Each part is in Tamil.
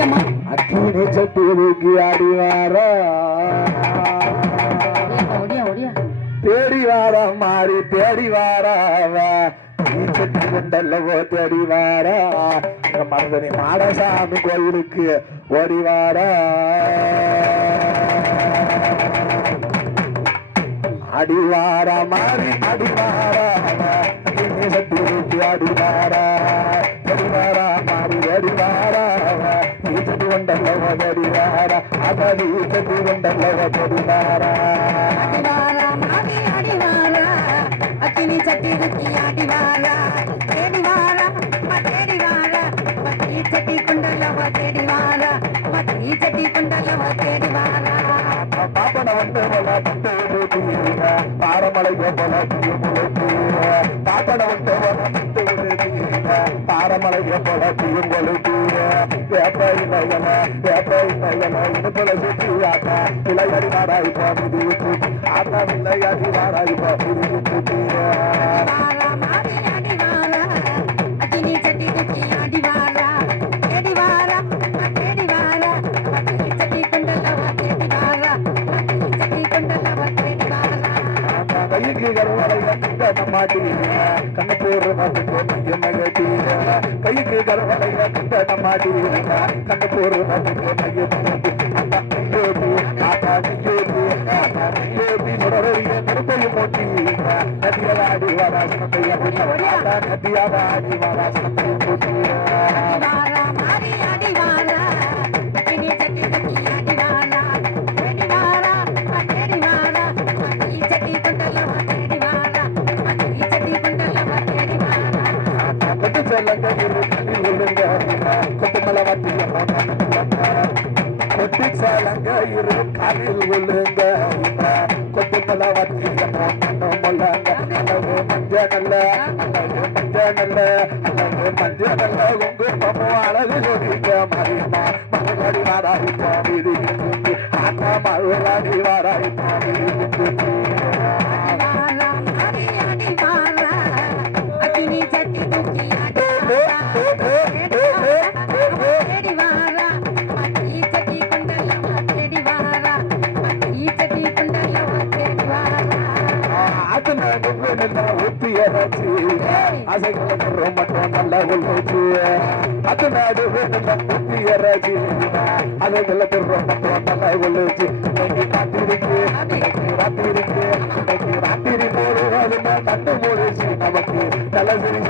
அக்கினி சட்டிலுக்கு அடிவார தேடி வார மாறி தேடி வாராவ நீ சட்டி கொண்டல்லவோ தேடி வாரா மருதனி மாடசாமி கோயிலுக்கு ஓடி வாரா அடிவாரா மாறி அடிவாரா சட்டிலுக்கு அடிவாரா அடிவாரா கொண்டல்லவோ தேடிவாரா அத நீ சட்டி கொண்டல்லவோ அடிவாரா அக்கினி சட்டி ருச்சி அடிவாரா. தேடிவாரா தேடிவாரா மத்தி சட்டி குண்டலவ தேடிவாரா மத்தி சட்டி குண்டலவ தேடிவாரா. பாப்பன வந்து பாரமலை பாப்பன வந்து பாரமலை போல தீயுமுழுத்தீங்க வேப்ப இலையல வேப்ப இலையல இடுப்புல சுற்றி ஆட்டா இலையடி வாராய் போகுது ஆட்டா இலையடி வாராய் போகுது அடிவாரா மாடி அடிவாரா அக்கினி சட்டி ருச்சி அடிவாரா தேடிவாரா அம்மா தேடிவாரா மத்தி சட்டி குண்டலவ தேடிவாரா மத்தி சட்டி குண்டலவ தேடிவாரா கைக்கு கருவறை கட்ட மாட்டீங்க கண்ணு போடுற மாதிரி என்ன கேட்டீங்க கைக்கு கருவறை கட்ட மாட்டீங்க கண்ணு போடுற மாதிரி நதியாடி வாராசனத்தையும் விழுங்க கொட்டி மலை இரு காலில் விழுங்க கொட்டு அளவு மஞ்ச நல்ல அளவு மஞ்ச நல்ல அளவு மஞ்ச நல்ல அழகு சொல்லிக்க மறுபடி வாராய் பாவிதி வாராய் பாவிதி அசைகளை மட்டும் நல்ல உள்ளச்சு அது நாடு ஊத்திய ரசி அசைகளை மட்டும் நல்ல உள்ளச்சு இன்னைக்கு காத்திருக்கு ராத்திரிக்கு இன்னைக்கு ராத்திரி போடுவதுமே கண்டு முடிச்சு நமக்கு நல்ல சரி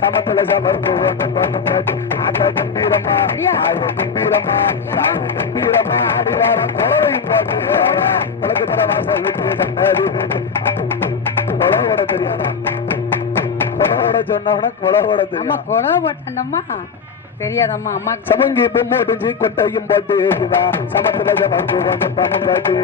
சமத்துல ஆட்ட கம்பீரமா கம்பீரமா கம்பீரமா அடிவார குழவையும் போட்டு. உலக தர வாசல் விட்டு சண்டாடி குழவோட தெரியாதா? குழவோட சொன்னவன குழவோட தெரியும் குழவை போட்டாண்டம்மா தெரியாதம்மா அம்மாக்கு சமங்கி பொம்மோடிஞ்சு கொட்டையும் போட்டு இவா சமத்துல சமக்கு வந்து பணம் காட்டு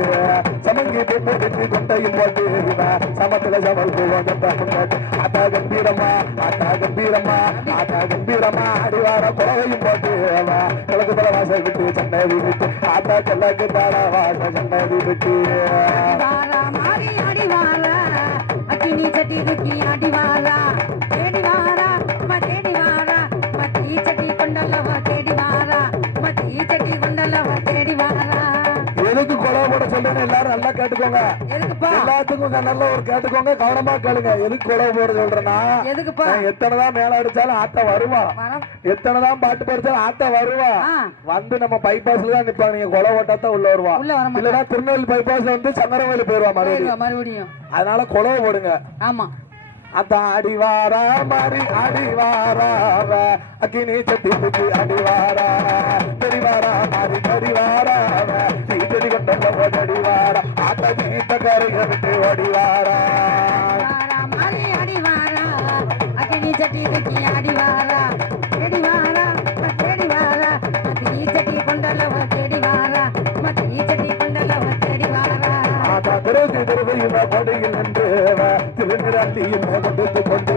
சமங்கி பொம்மோடிஞ்சு கொட்டையும் போட்டு இவா சமத்துல சமக்கு வந்து பணம் காட்டு ஆத்தா கம்பீரமா ஆத்தா கம்பீரமா ஆத்தா கம்பீரமா. அடிவார குறவையும் போட்டு வா கிழக்கு தர வாசை விட்டு சண்டை விட்டு. ஆத்தா செல்லக்கு தார வாச சண்டை விட்டு அடிவாரா மாறி அடிவாரா அக்கினி சட்டி ருச்சி அடிவாரா. எல்லாரும் நல்லா கேட்டுக்கோங்க. எல்லாத்துக்கும் நல்ல ஒரு கேட்டுக்கோங்க. கவனமா கேளுங்க. எதுக்கு கொலை போட சொல்றேன்னா நான் எத்தனைதான் மேல அடிச்சாலும் ஆத்த வருவா. எத்தனைதான் பாட்டு படிச்சாலும் ஆத்த வருவா. வந்து நம்ம பைபாஸ்ல தான் நிப்பாங்க. நீங்க கொலை ஓட்டா தான் உள்ள வருவா. இல்லன்னா திருநெல்வேலி பைபாஸ்ல வந்து சங்கரவேலி போயிருவா மறுபடியும். அதனால கொலை போடுங்க. ஆமா. அதான் அடிவாரா மாறி அடிவாரா அக்கினி சட்டி அடிவாரா. தெரிவாரா மாறி தெரிவாரா கொண்ட அடிவாரா? ஆத்த சீத்த கரைய விட்டு ஓடிவாரா கொடியில் நின்று திருநிரண்டியும் கொடுத்து கொண்டு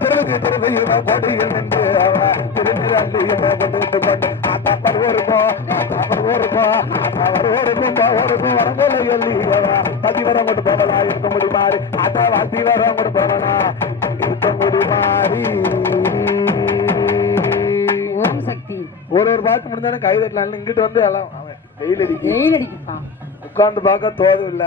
திருதி திருவையுமா கொடியில் நின்று திருநிரண்டியும் கொடுத்து கொண்டு ஆத்தாப்பர் ஒருக்கும் ஆத்தாப்பர் ஒருக்கும் ஆத்தாப்பர் ஒருக்கும் ஒருக்கும் வரங்கோல எல்லி பதிவரம் கொண்டு போகலாம் இருக்க முடியுமாறு? அத்தா வாத்தி வரம் கொண்டு போகலாம் இருக்க முடியுமாறி? ஓம் சக்தி. ஒரு ஒரு பாட்டு முடிஞ்சாலும் கை தட்டலாம் இங்கிட்டு வந்து எல்லாம் வெயில் அடிக்கு வெயில் அடிக்குப்பா உட்கார்ந்து பார்க்க தோதும் இல்ல.